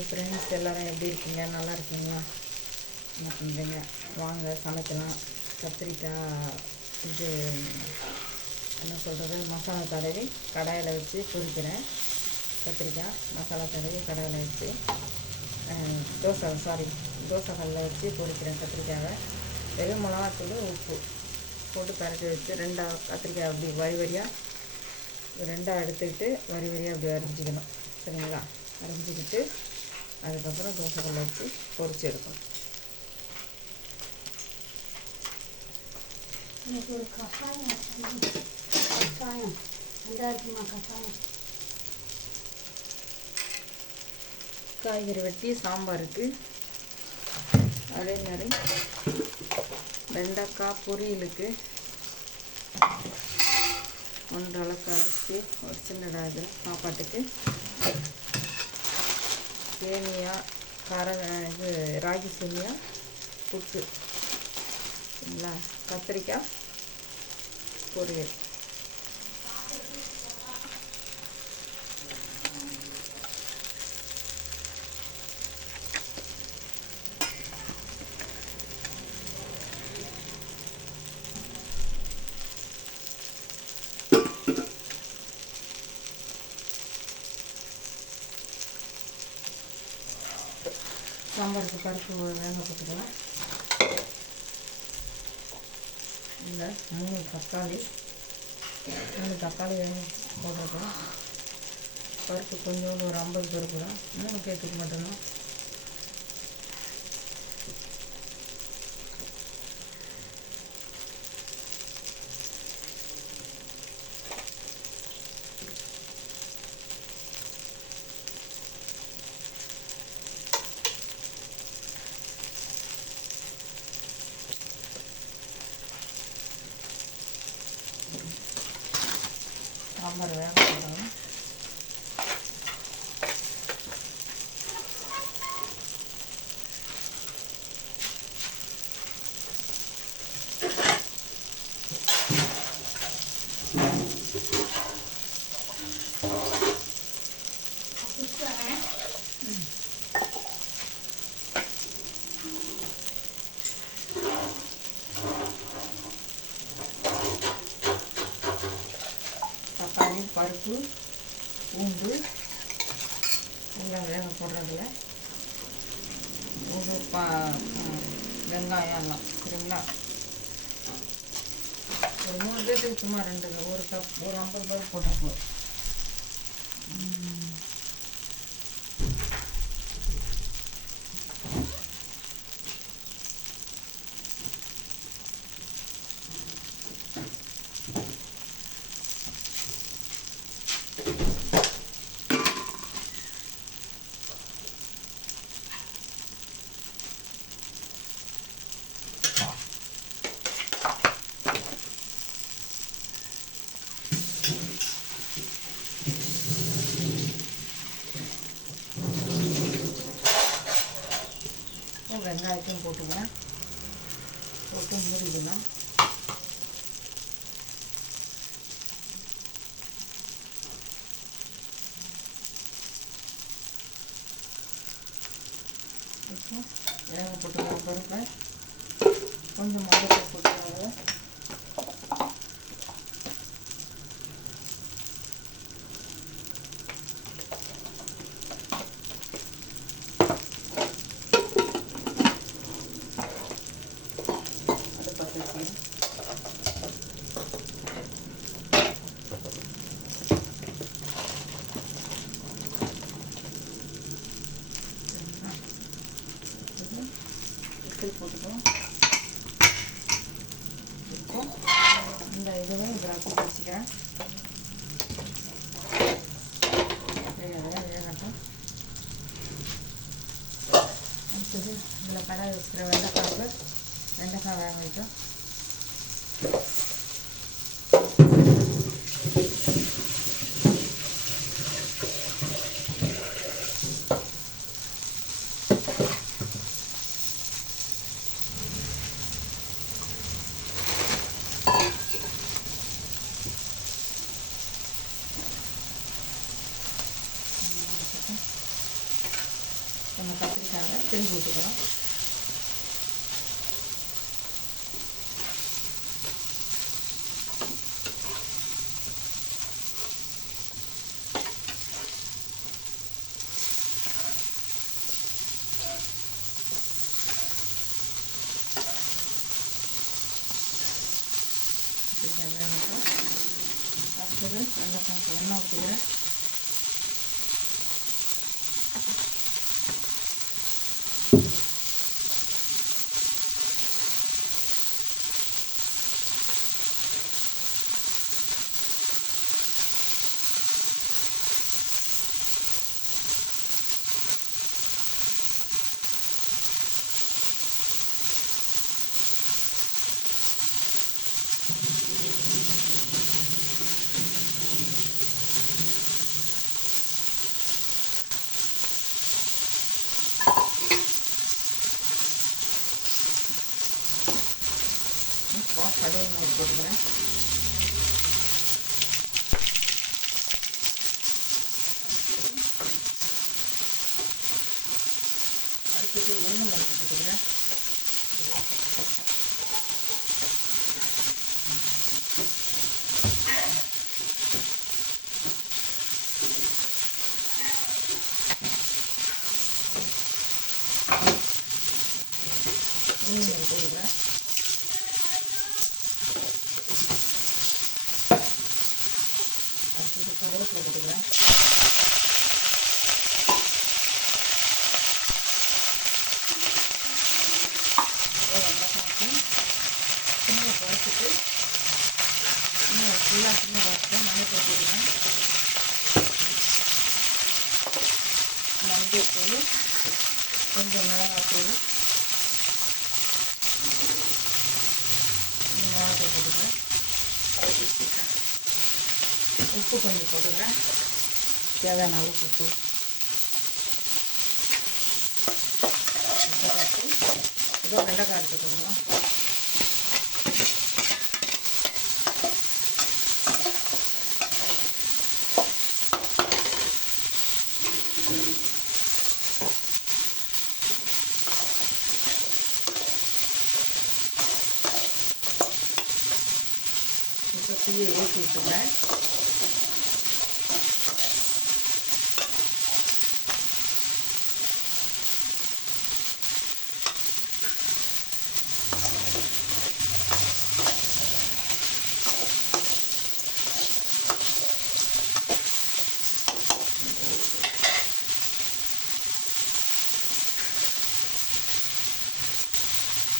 Hi friends எல்லோரும் எப்படி இருக்கீங்க? நல்லா இருக்கீங்களா? என்ன பண்ணுறீங்க வாங்க சமைக்கலாம். கத்திரிக்காய் இது என்ன சொல்கிறது மசாலா தடவி கடாயில் வச்சு பொரிக்கிறேன். கத்திரிக்காய் மசாலா தடவி கடாயில் வச்சு தோசை சாரி தோசை கல்லில் வச்சு பொரிக்கிறேன் கத்திரிக்காயை வெறும் மிளகாத்தூள் உப்பு போட்டு பரட்டி வச்சு ரெண்டாக கத்திரிக்காய் அப்படி வரி வரியாக ரெண்டாக எடுத்துக்கிட்டு வரி வரியாக அப்படி அரிஞ்சிக்கணும் சரிங்களா? அரிஞ்சிக்கிட்டு அதுக்கப்புறம் தோசைக்கல்ல வச்சு பொரிச்சு எடுக்கணும் எனக்கு ஒரு கஷாயம். கஷாயம். ரெண்டாயிரத்துமா கஷாயம். காய்கறி வெட்டி சாம்பாருக்கு அதே மாதிரி வெண்டைக்காய் பொரியலுக்கு ஒன்றரை அளவுக்கு அரிசி ஒரு சின்ன சாப்பாட்டுக்கு. சேமியா கர இது ராகி சேமியா புட்டு சரிங்களா? கத்திரிக்காய் பொரியல் சாம்பாருக்கு பருப்பு வேக போட்டுக்கலாம் இந்த மூணு தக்காளி. மூணு தக்காளி வேக பருப்பு கொஞ்சோண்டு ஒரு ஐம்பது பருப்பு தான் மூணு கேட்டுக்கு மட்டும்தான் சாம்பார் வேக போடணும் தக்காளி பருப்பு பூண்டு எல்லாம் வேக போடுறதுல. பூண்டு பா வெங்காயம் எல்லாம் சரிங்களா? ஒரு மூணு பேர்த்துக்கு சும்மா ரெண்டு ஒரு கப் ஒரு ஐம்பது பேர் போட்டால் வெங்காயத்தையும் போட்டுக்கிறேன். போட்டு மூடிக்கலாம் இப்போ வேக போட்டுக்கலாம் பருப்பை கொஞ்சம் மிளகாய் போட்டுக்கலாம் அது பக்கத்தில் விசில் போட்டுக்குவோம் இப்போ இந்த இதுவே இதில் வச்சுக்கிறேன் வேகட்டும் அடுத்தது இதில் கடாய் வச்சுக்கிற வெண்டைக்காய்க்கு வெண்டைக்காய் வேக வைக்கும் நம்ம இப்போ கடல் மாவு போட்டுக்கிறேன் அடுத்தது உளுந்து பருப்பு போட்டுக்கிறேன் உளுந்து பருப்பு போட்டுக்கிறேன் அடுத்தது கருவேப்பிலை போட்டுக்கிறேன் வெண்டைக்காய்க்கு சின்ன குறைச்சிட்டு இன்னும் ஃபுல்லாக சின்ன குறைச்சிட்டு மஞ்சள் போட்டுக்கிறேன் மஞ்சள் தூள் கொஞ்சம் மிளகாத்தூள். மிளகாத்தூள் போட்டுக்கிறேன். உப்பு கொஞ்சம் போட்டுக்கிறேன். தேவையான அளவுக்கு உப்பு. இதோ வெண்டைக்காய் எடுத்து போடுறோம் இப்போ தீயை ஏற்றி விட்டுக்கிறேன்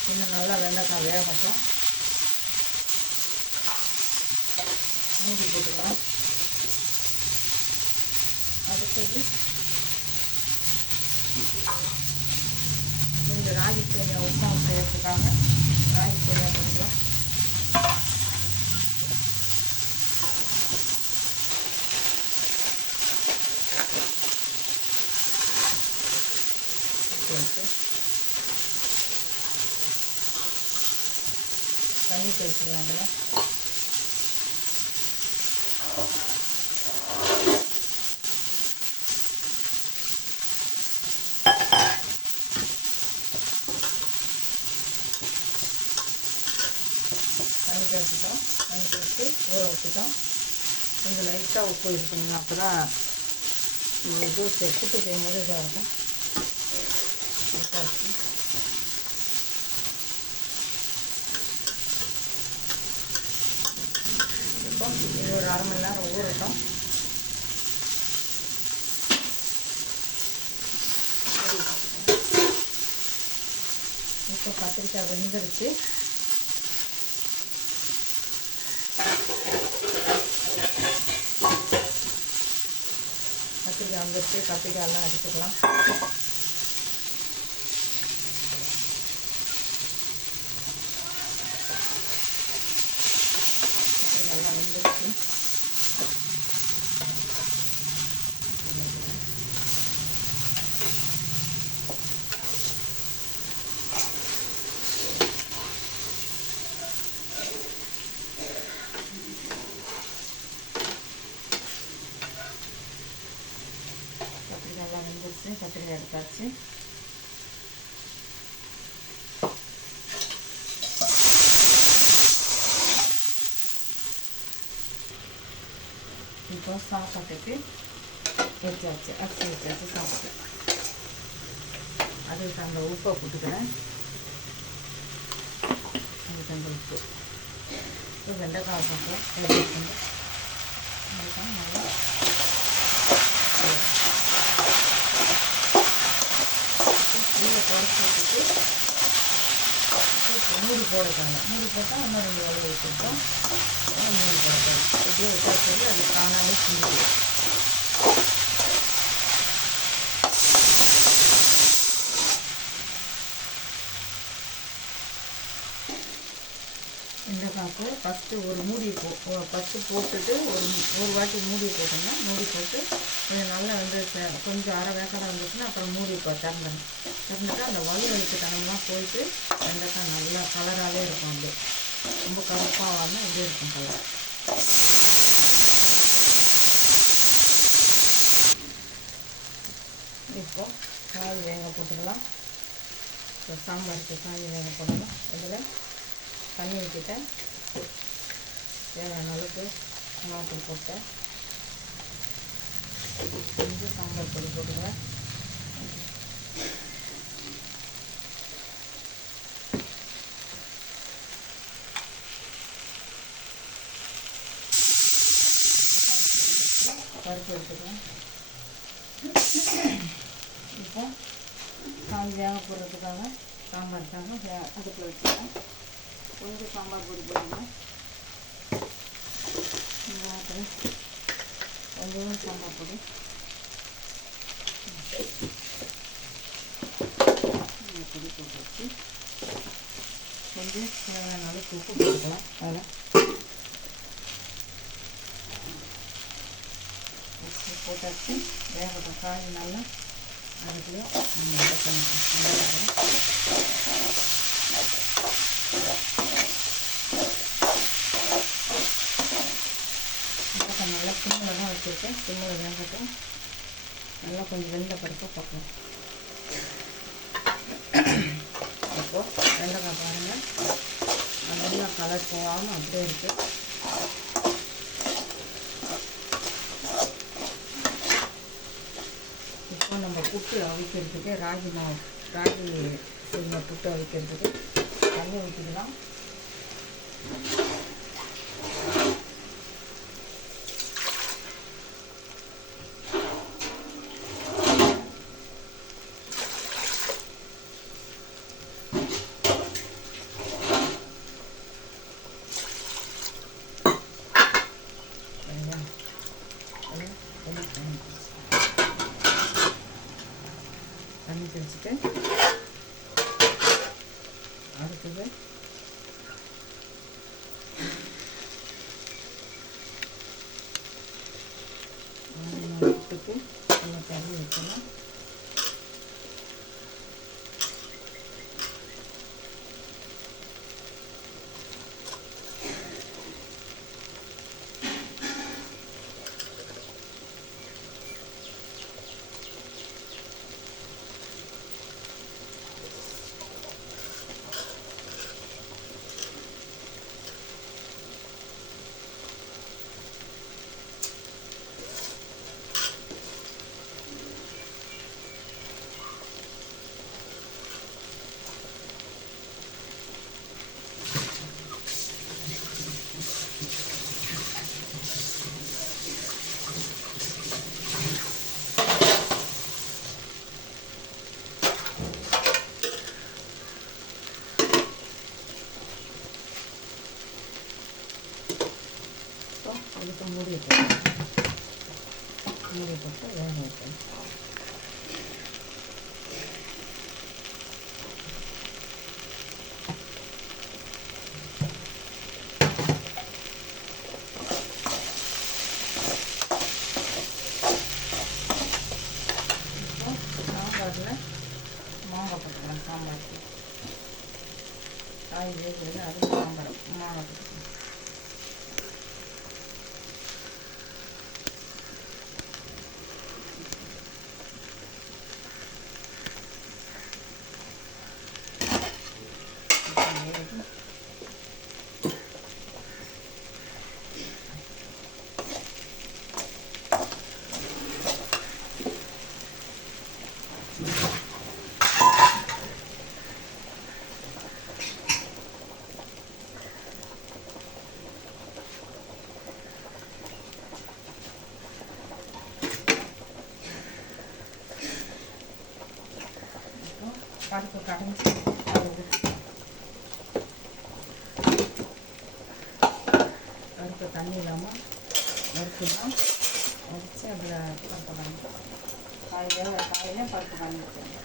இன்னும் நல்லா வெண்டைக்காய் வேகட்டும் மூடி போட்டுக்கலாம் அடுத்தது கொஞ்சம் ராகி சேமியா உப்புமா செய்யறதுக்காக ராகி சேமியா போட்டுக்கலாம் போட்டு தண்ணி தெளிச்சிடலாம் அதில் தண்ணி தெளிச்சிட்டோம் தண்ணி தெளித்து ஊற வச்சுட்டோம் கொஞ்சம் லைட்டாக உப்பு இது பண்ணிக்கலாம் அப்போ தான் இது செ- புட்டு செய்யும்போது இதாக இருக்கும் லைட்டாக வச்சு இப்போ இது ஒரு அரை மணி நேரம் ஊறட்டும். இப்போ கத்திரிக்காய் வெந்துருச்சு. கத்திரிக்காய் வந்துருச்சு. கத்திரிக்காயெல்லாம் எடுத்துக்கலாம் கத்திரிக்காயெல்லாம் வெந்துருச்சு கத்திரிக்காயெல்லாம் வெந்துருச்சு கத்திரிக்காய் எடுத்து போட்டாச்சு இப்போ சாப்பாட்டுக்கு வச்சாச்சு அரிசி வச்சாச்சு சாப்பாடு அதுக்கு அந்த உப்பை போட்டுக்கிறேன் அதுக்கு அந்த உப்பு இப்போ வெண்டைக்காய் போட்டோம் வெள்ளைப்பூண்டு அதுதான் நல்லா கீழே குறைச்சி வச்சுட்டு இப்போ மூடி போடக்காங்க மூடி போட்டால் இன்னும் ரெண்டு வேலை வச்சுருக்கோம் மூடி போட்டோம் இப்படியே விட்டா சரி அது தானாகவே செஞ்சுக்கலாம் இந்த காப்பு ஃபஸ்ட்டு ஒரு மூடி போ ஃபஸ்ட்டு போட்டுட்டு ஒரு ஒரு வாட்டி மூடி போட்டோம்னா மூடி போட்டு கொஞ்சம் நல்லா வந்து கொஞ்சம் அரை வேக்காடாக இருந்துச்சுன்னா அப்புறம் மூடி இப்போ திறந்தேன் திறந்துட்டு அந்த வலி வலிக்கு தனமாக போயிட்டு வெண்டைக்காய் நல்லா கலராகவே இருக்கும் அப்படியே. ரொம்ப கருப்பாகாமல் இப்படி இருக்கும் கலர் இப்போ காய் வேக போட்டுக்கலாம். இப்போ சாம்பாருக்கு காய் வேக போடணும். இதில் தண்ணி ஊற்றிட்டேன் தேவையான அளவுக்கு மிளகாத்தூள் போட்டேன் கொஞ்சம் சாம்பார் பொடி போட்டுக்கிறேன் பருப்பு எடுத்துக்கலாம் இப்போ காய் வேக போடுறதுக்காக சாம்பார் தாங்க அதுக்குள்ள வச்சுக்கலாம். கொஞ்சம் சாம்பார் பொடி போட்டுக்கலாம். கொஞ்சம் சாம்பார் பொடி. பொடி போட்டு வச்சு கொஞ்சம் தேவையான அளவுக்கு உப்பு போட்டுக்கலாம். அதில் உப்பு போட்டாச்சு. வேகட்டும் காய் நல்லா அதுக்குள்ளே நல்லா சிம்மில் தான் வச்சுருக்கேன். சிம்மில் வேகட்டும். நல்லா கொஞ்சம் வெந்த பருப்பு பார்க்கலாம் இப்போது வெண்டைக்காய் பாருங்கள் நல்லா கலர் போகாமல் அப்படியே இருக்குது இப்போ நம்ம புட்டு அவிக்கிறதுக்கு ராகி மாவு ராகி புட்டு அவிக்கிறதுக்கு தண்ணி ஊற்றிக்கலாம் சாம்பாருக்கு காய் வேகிறது அது சாம்பார். மாங்காய் போட்டுக்கலாம் பருப்பு கடைஞ்சி பருப்பு தண்ணி இல்லாமல் வறுத்துலாம் வறுத்து அதில் பருப்பு கடைஞ்சி காலையில் காலையில் பருப்பு கடைஞ்சி வச்சுருங்க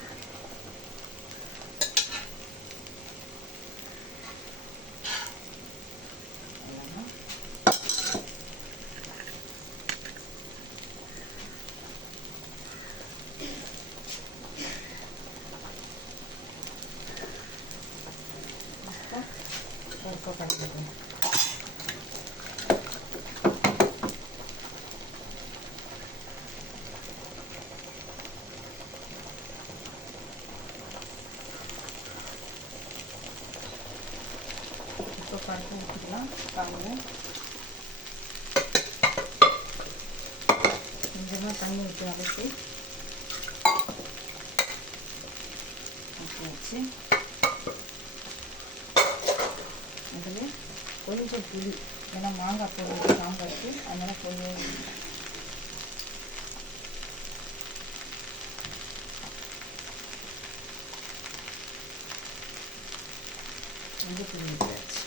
பருப்பு கடைஞ்சிக்கணும் இப்போ பருப்பு ஊற்றிக்கலாம் பாருங்க கொஞ்சமாக தண்ணி ஊற்றி அரைச்சி வச்சு அதில் கொஞ்சம் புளி ஏன்னா மாங்காய் போடுறது சாம்பாருக்கு அதனால் கொஞ்சம் கொஞ்சம் புளி ஊற்றியாச்சு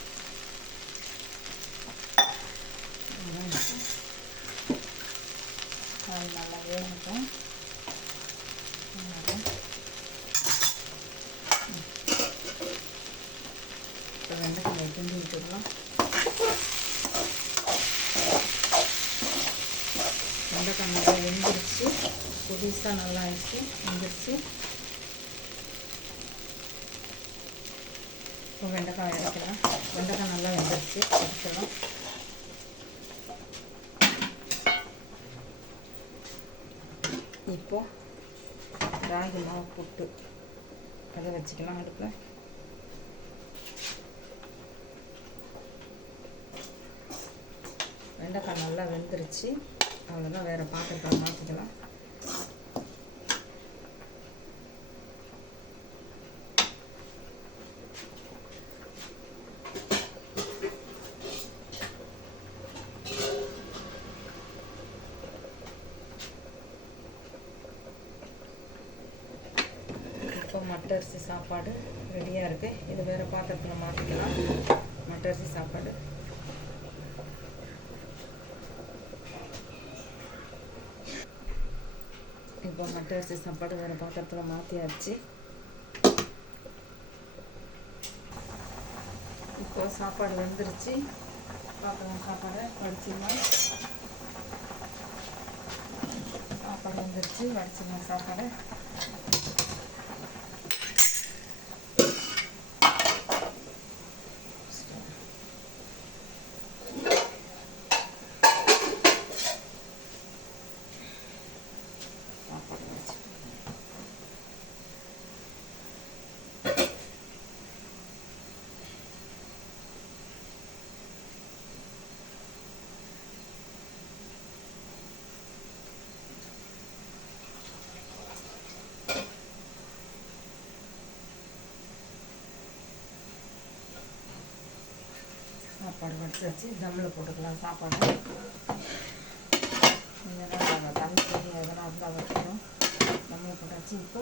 அது நல்லா வேகட்டும் அதனால இப்போ வெண்டைக்காயை கிண்டி விட்டுடலாம் வெண்டைக்காய் நல்லா வெந்துருச்சு புதுசாக நல்லா ஆயிடுச்சு வெந்துருச்சு இப்போ வெண்டைக்காய் இறக்கலாம் வெண்டைக்காய் நல்லா வெந்துருச்சு. எடுத்துக்கலாம் இப்போ ராகி மாவு புட்டு அதை வச்சுக்கலாம் அடுப்பில். வெண்டைக்காய் நல்லா வெந்துருச்சு. அவ்வளோதான் வேறு பாத்திரத்தை மாற்றிக்கலாம் இப்போ மட்டை அரிசி சாப்பாடு ரெடியாக இருக்குது இது வேறு பாத்திரத்தில் மாற்றிக்கலாம் மட்டை அரிசி சாப்பாடு. இப்போ மட்டை அரிசி சாப்பாடு வேறு பாத்திரத்தில் மாற்றியாச்சு இப்போ சாப்பாடு வெந்துருச்சு. பார்க்கலாம் சாப்பாடை வடிச்சிடலாம். சாப்பாடு வந்துருச்சு. வடிச்சிடலாம் சாப்பாடை சாப்பாடு வச்சுட்டு சாப்பாடு வடித்து வச்சு தம்மில் போட்டுக்கலாம் சாப்பாடு. இல்லைன்னா தண்ணி தண்ணி எதனா இருந்தால் வைக்கணும் தம்மில் போட்டாச்சு இப்போ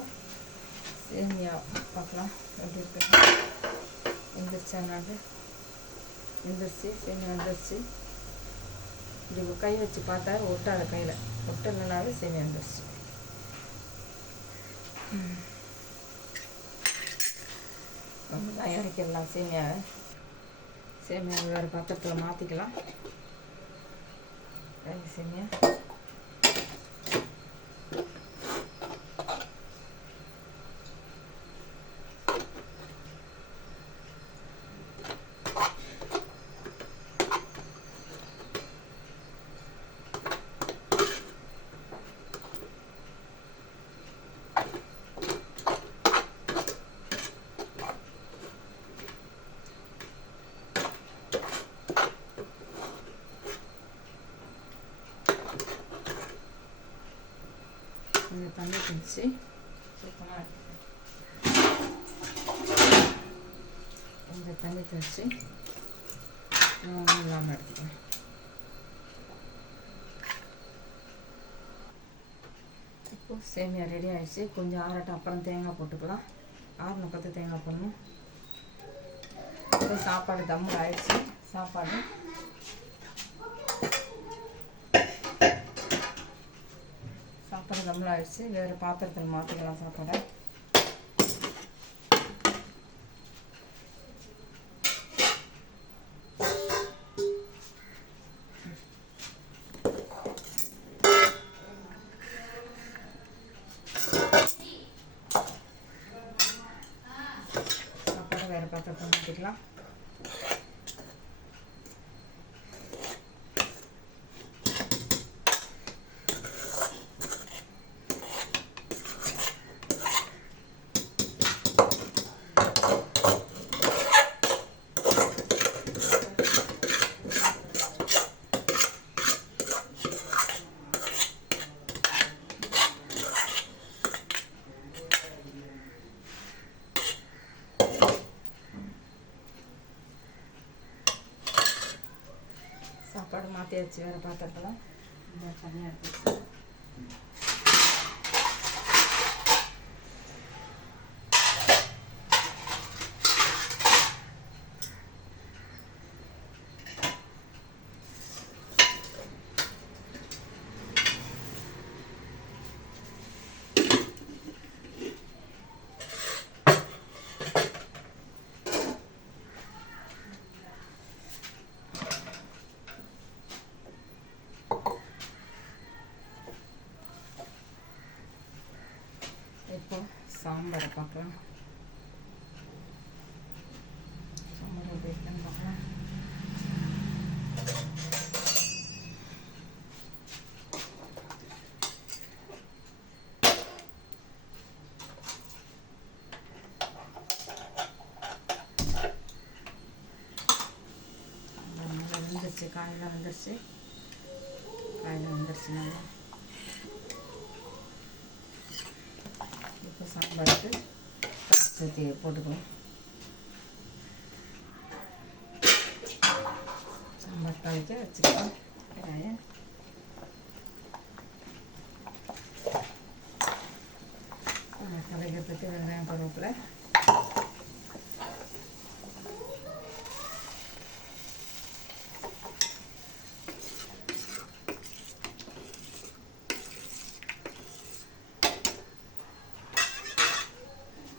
சேமியா பார்க்கலாம். எப்படி இருக்கு? எந்திரிச்சாங்கன்னு எந்திரிச்சு சேமியா எந்திரிச்சு. இப்படி கை வச்சு பார்த்தா ஒட்டாத கையில். ஒட்டலைனாவே சேமியா எந்திரிச்சு. நம்ம இறக்கிடலாம் சேமியாவை. சேமியா வேறு பாத்திரத்தில் மாற்றிக்கலாம் சேமியா கொஞ்சம் தண்ணி குடிச்சு சூப்பராக கொஞ்சம் இல்லாமல் எடுத்துக்கலாம். இப்போ சேமியா ரெடி ஆயிடுச்சு. கொஞ்சம் ஆறட்டும். அப்புறம் தேங்காய் போட்டுக்கலாம். ஆறுன பத்து தேங்காய் போடணும். இப்போ சாப்பாடு தம்மு ஆயிடுச்சு. சாப்பாடு. சாப்பாடு தம்மில் ஆயிடுச்சு. வேறு பாத்திரத்தில் மாற்றிக்கலாம் சாப்பாடை வேறு பாத்திரத்தில் மாற்றிக்கலாம் சாப்பாடு மாற்றியாச்சு வேறு பாத்திரத்தில் இந்த தனியாக இருக்குது இப்போ சாம்பாரை பார்க்கலாம் சாம்பார் எப்படி இருக்குன்னு பார்க்கலாம் நல்லா வெந்துருச்சு காயெல்லாம் வெந்துருச்சு காயெல்லாம் வெந்துருச்சு நல்லா வறுத்து சாம்பாருக்கு சேர்த்து போட்டுக்கலாம் சாம்பார் தாளிக்க வச்சுக்கலாம். வெங்காயம் சாம்பார் தாளிக்கிறதுக்கு வெங்காயம் கருவேப்பிலை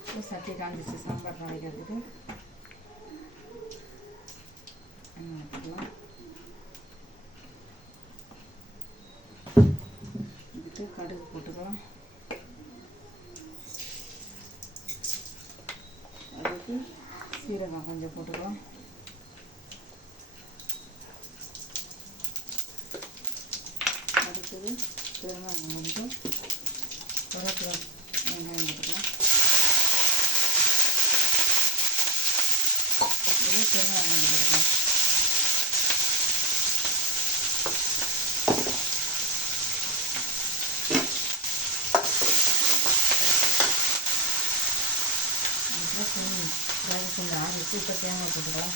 இப்போ சட்டி காஞ்சிச்சு சாம்பார் தாளிக்கிறதுக்கு எண்ணெய் ஊற்றிக்கலாம் விட்டு கடுகு போட்டுக்கலாம் அதுக்கு சீரகம் கொஞ்சம் போட்டுக்கலாம் அடுத்தது பெருங்காயம் கொஞ்சம் வரக்கலாம் வெங்காயம் போட்டுக்கலாம் இது பெருங்காயம் கொஞ்சம் போட்டுக்கலாம் அதுக்கப்புறம் கொஞ்சம் வேக கொஞ்சம் ஆற வச்சு இப்போ தேங்காய் போட்டுக்கலாம்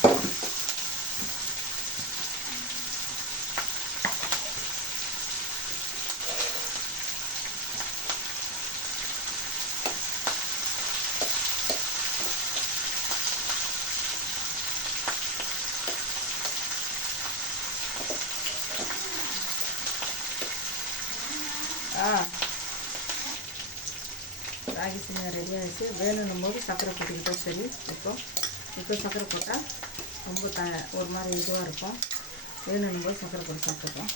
ஆ ராகி சின்ன ரெடி ஆகிடுச்சு வேணும்னும் போது சர்க்கரை போட்டுக்கிட்டா சரி. இப்போ இப்போ சர்க்கரை போட்டால் ரொம்ப த ஒரு மாதிரி இதுவாக இருக்கும். வேணும்னும் போது சர்க்கரை போட்டு சாப்பிட்டுப்போம்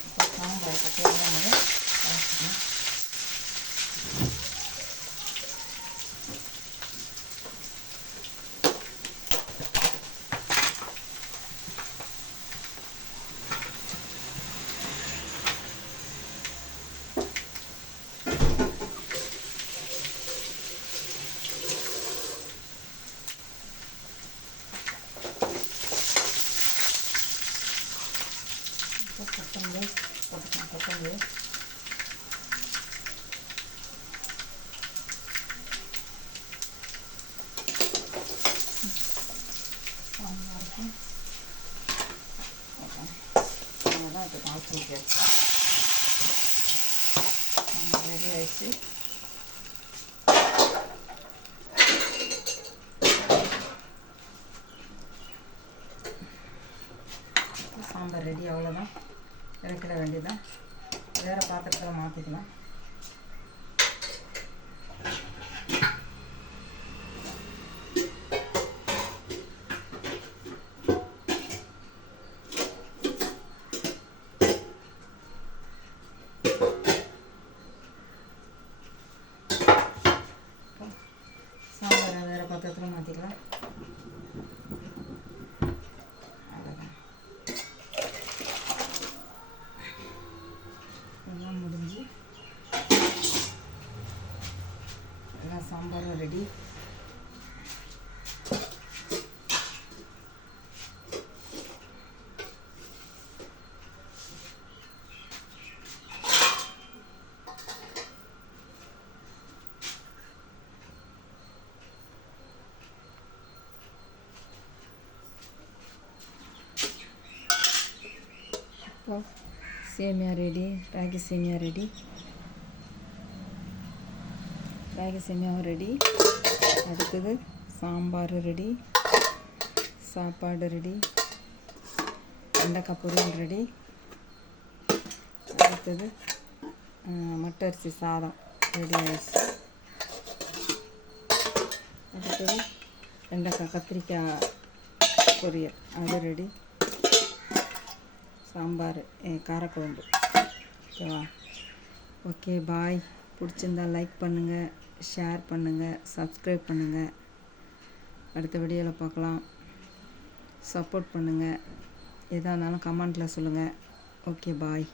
இப்போ சாம்பார் தேவையானது வச்சுக்கலாம் இப்போ கொத்தமல்லி போட்டுக்கலாம் கொத்தமல்லி சாம்பாருக்கு போட்டேன் அவ்வளோதான் இப்போ தாளிச்சு ஊற்றியாச்சு ரெடி ஆயிடுச்சு சாம்பார் ரெடி அவ்வளோதான் இறக்கிட வேண்டியதான் வேறு பாத்திரத்தில் மாற்றிக்கலாம் சாம்பாரை வேறு பாத்திரத்தில் மாற்றிக்கலாம் அவ்வளோதான் எல்லாம் முடிஞ்சு எல்லாம் சாம்பாரும் ரெடி இப்போ சேமியா ரெடி ராகி சேமியா ரெடி. ராகி சேமியாவும் ரெடி. அடுத்தது சாம்பார் ரெடி. சாப்பாடு ரெடி. வெண்டைக்காய் பொரியல் ரெடி. அடுத்தது மட்டை அரிசி சாதம் ரெடி ஆயிடுச்சு. அடுத்தது வெண்டைக்காய் கத்திரிக்காய் பொரியல் அது ரெடி. சாம்பார் காரக்குழம்பு. ஓகேவா? Okay bye. பிடிச்சிருந்தா லைக் பண்ணுங்கள் ஷேர் பண்ணுங்கள் சப்ஸ்கிரைப் பண்ணுங்கள் அடுத்த வீடியோவில் பார்க்கலாம். சப்போர்ட் பண்ணுங்கள் எதாக இருந்தாலும் கமெண்ட்டில் சொல்லுங்கள் ஓகே பாய்.